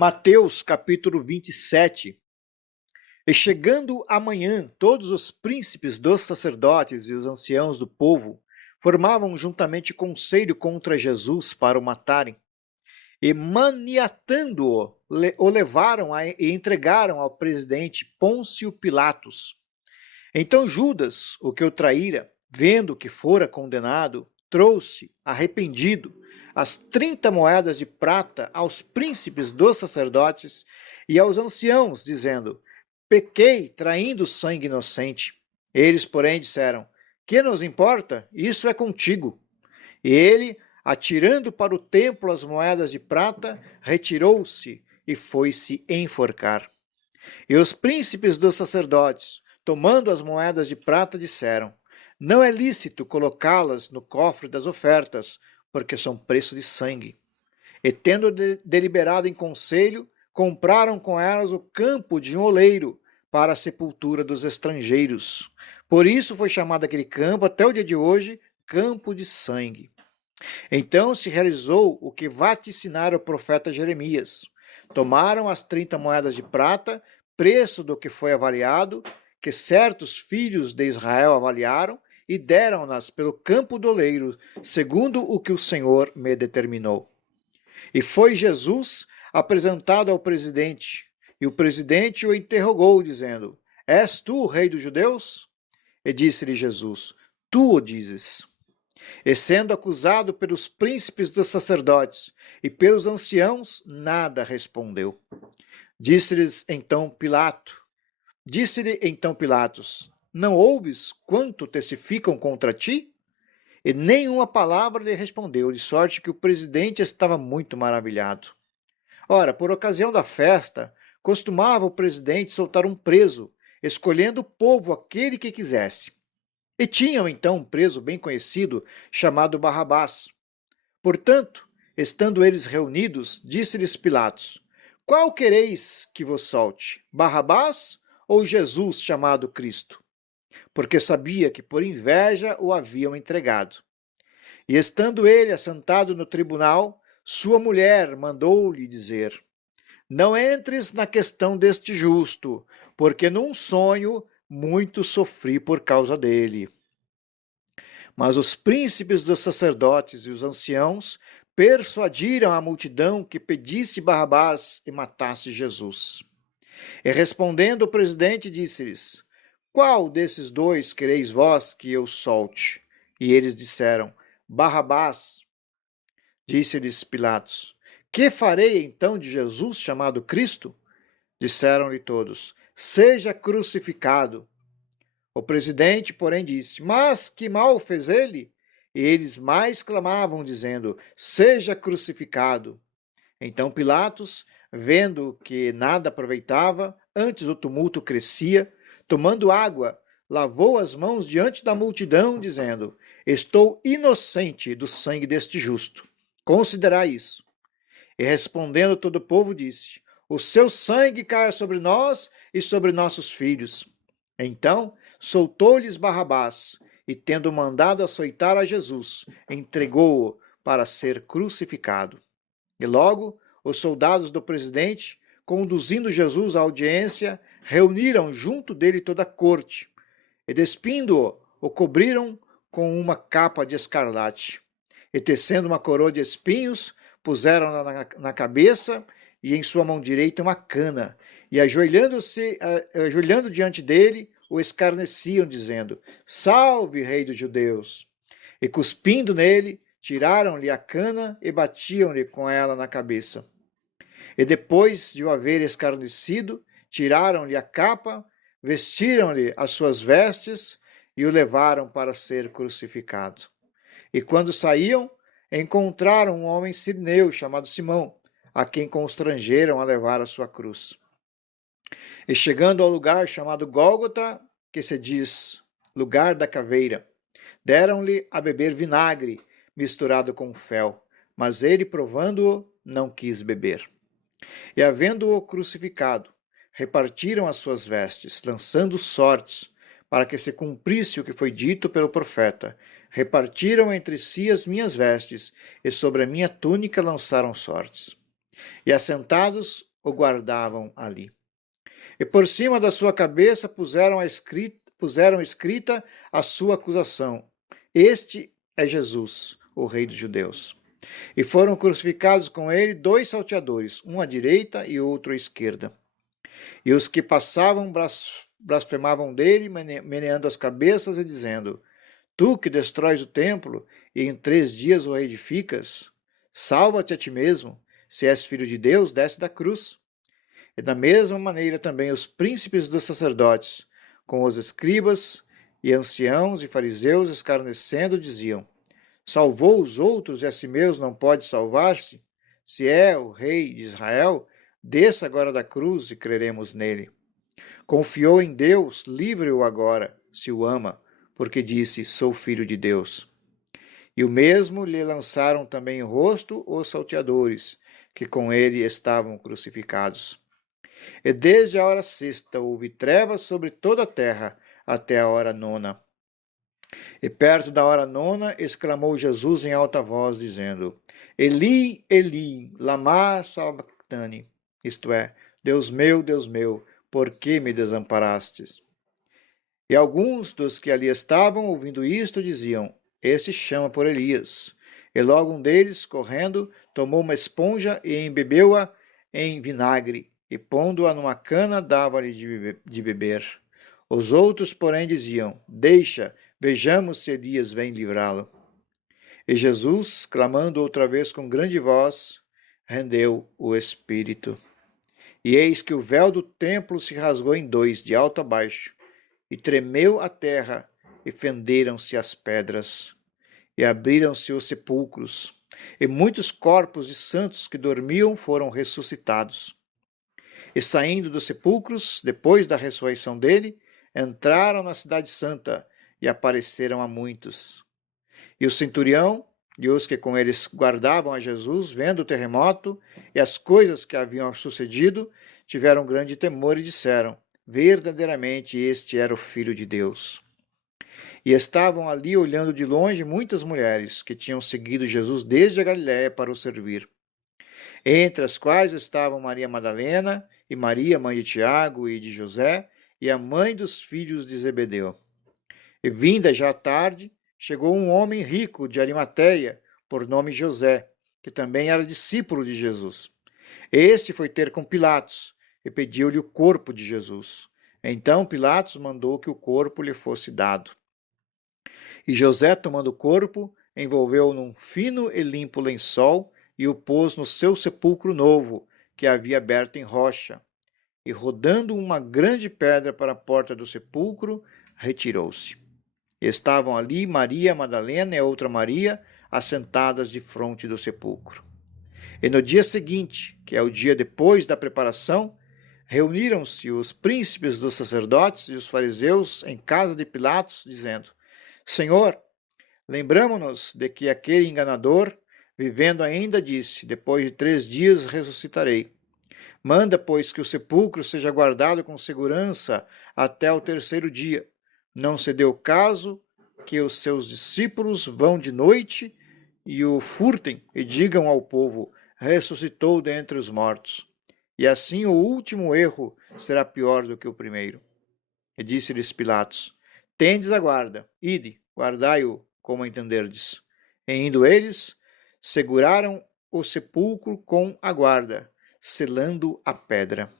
Mateus capítulo 27. E chegando amanhã, todos os príncipes dos sacerdotes e os anciãos do povo formavam juntamente conselho contra Jesus para o matarem. E maniatando-o, o levaram e entregaram ao presidente Pôncio Pilatos. Então Judas, o que o traíra, vendo que fora condenado, trouxe, arrependido, as 30 moedas de prata aos príncipes dos sacerdotes e aos anciãos, dizendo: pequei traindo sangue inocente. Eles, porém, disseram: que nos importa? Isso é contigo. E ele, atirando para o templo as moedas de prata, retirou-se e foi-se enforcar. E os príncipes dos sacerdotes, tomando as moedas de prata, disseram: não é lícito colocá-las no cofre das ofertas, porque são preço de sangue. E tendo deliberado em conselho, compraram com elas o campo de um oleiro para a sepultura dos estrangeiros. Por isso foi chamado aquele campo, até o dia de hoje, Campo de Sangue. Então se realizou o que vaticinara o profeta Jeremias. Tomaram as 30 moedas de prata, preço do que foi avaliado, que certos filhos de Israel avaliaram, e deram-nas pelo campo do oleiro, segundo o que o Senhor me determinou. E foi Jesus apresentado ao presidente, e o presidente o interrogou, dizendo: és tu o rei dos judeus? E disse-lhe Jesus: tu o dizes. E sendo acusado pelos príncipes dos sacerdotes e pelos anciãos, nada respondeu. Disse-lhe então Pilatos: não ouves quanto testificam contra ti? E nenhuma palavra lhe respondeu, de sorte que o presidente estava muito maravilhado. Ora, por ocasião da festa, costumava o presidente soltar um preso, escolhendo o povo aquele que quisesse. E tinham então um preso bem conhecido, chamado Barrabás. Portanto, estando eles reunidos, disse-lhes Pilatos: qual quereis que vos solte, Barrabás ou Jesus chamado Cristo? Porque sabia que por inveja o haviam entregado. E estando ele assentado no tribunal, sua mulher mandou-lhe dizer: não entres na questão deste justo, porque num sonho muito sofri por causa dele. Mas os príncipes dos sacerdotes e os anciãos persuadiram a multidão que pedisse Barrabás e matasse Jesus. E respondendo o presidente, disse-lhes: qual desses dois quereis vós que eu solte? E eles disseram: Barrabás. Disse-lhes Pilatos: que farei então de Jesus chamado Cristo? Disseram-lhe todos: seja crucificado. O presidente, porém, disse: mas que mal fez ele? E eles mais clamavam, dizendo: seja crucificado. Então Pilatos, vendo que nada aproveitava, antes o tumulto crescia, tomando água, lavou as mãos diante da multidão, dizendo: estou inocente do sangue deste justo. Considerai isso. E respondendo todo o povo, disse: o seu sangue caia sobre nós e sobre nossos filhos. Então soltou-lhes Barrabás, e tendo mandado açoitar a Jesus, entregou-o para ser crucificado. E logo os soldados do presidente, conduzindo Jesus à audiência, reuniram junto dele toda a corte, e despindo-o, o cobriram com uma capa de escarlate. E tecendo uma coroa de espinhos, puseram-na na cabeça, e em sua mão direita uma cana, e ajoelhando diante dele, o escarneciam, dizendo: salve, rei dos judeus! E cuspindo nele, tiraram-lhe a cana e batiam-lhe com ela na cabeça. E depois de o haver escarnecido, tiraram-lhe a capa, vestiram-lhe as suas vestes e o levaram para ser crucificado. E quando saíam, encontraram um homem sirineu chamado Simão, a quem constrangeram a levar a sua cruz. E chegando ao lugar chamado Gólgota, que se diz lugar da caveira, deram-lhe a beber vinagre misturado com fel, mas ele, provando-o, não quis beber. E havendo-o crucificado, repartiram as suas vestes, lançando sortes, para que se cumprisse o que foi dito pelo profeta: repartiram entre si as minhas vestes, e sobre a minha túnica lançaram sortes. E assentados o guardavam ali. E por cima da sua cabeça puseram escrita a sua acusação: Este é Jesus, o Rei dos Judeus. E foram crucificados com ele 2 salteadores, um à direita e outro à esquerda. E os que passavam blasfemavam dele, meneando as cabeças e dizendo: Tu que destróis o templo e em 3 dias o reedificas, salva-te a ti mesmo. Se és filho de Deus, desce da cruz. E da mesma maneira também os príncipes dos sacerdotes, com os escribas e anciãos e fariseus escarnecendo, diziam: Salvou os outros e a si mesmo não pode salvar-se? Se é o rei de Israel, desça agora da cruz e creremos nele. Confiou em Deus, livre-o agora, se o ama, porque disse: Sou filho de Deus. E o mesmo lhe lançaram também em rosto os salteadores, que com ele estavam crucificados. E desde a hora sexta houve trevas sobre toda a terra, até a hora nona. E perto da hora nona, exclamou Jesus em alta voz, dizendo: Eli, Eli, lama sabachthani, isto é, Deus meu, por que me desamparastes? E alguns dos que ali estavam, ouvindo isto, diziam: Esse chama por Elias. E logo um deles, correndo, tomou uma esponja e embebeu-a em vinagre, e pondo-a numa cana, dava-lhe de beber. Os outros, porém, diziam: Deixa, vejamos se Elias vem livrá-lo. E Jesus, clamando outra vez com grande voz, rendeu o espírito. E eis que o véu do templo se rasgou em 2, de alto a baixo, e tremeu a terra, e fenderam-se as pedras, e abriram-se os sepulcros, e muitos corpos de santos que dormiam foram ressuscitados. E saindo dos sepulcros, depois da ressurreição dele, entraram na cidade santa, e apareceram a muitos. E o centurião e os que com eles guardavam a Jesus, vendo o terremoto e as coisas que haviam sucedido, tiveram grande temor e disseram: Verdadeiramente este era o Filho de Deus. E estavam ali olhando de longe muitas mulheres que tinham seguido Jesus desde a Galiléia para o servir, entre as quais estavam Maria Madalena e Maria, mãe de Tiago e de José, e a mãe dos filhos de Zebedeu. E vinda já a tarde, chegou um homem rico de Arimateia, por nome José, que também era discípulo de Jesus. Este foi ter com Pilatos e pediu-lhe o corpo de Jesus. Então Pilatos mandou que o corpo lhe fosse dado. E José, tomando o corpo, envolveu-o num fino e limpo lençol e o pôs no seu sepulcro novo, que havia aberto em rocha. E rodando uma grande pedra para a porta do sepulcro, retirou-se. Estavam ali Maria Madalena e a outra Maria, assentadas defronte do sepulcro. E no dia seguinte, que é o dia depois da preparação, reuniram-se os príncipes dos sacerdotes e os fariseus em casa de Pilatos, dizendo: Senhor, lembramo-nos de que aquele enganador, vivendo ainda, disse: Depois de 3 dias ressuscitarei. Manda, pois, que o sepulcro seja guardado com segurança até o 3º dia. Não se deu caso que os seus discípulos vão de noite e o furtem e digam ao povo: ressuscitou dentre os mortos. E assim o último erro será pior do que o primeiro. E disse-lhes Pilatos: Tendes a guarda, ide, guardai-o, como entenderdes. E indo eles, seguraram o sepulcro com a guarda, selando a pedra.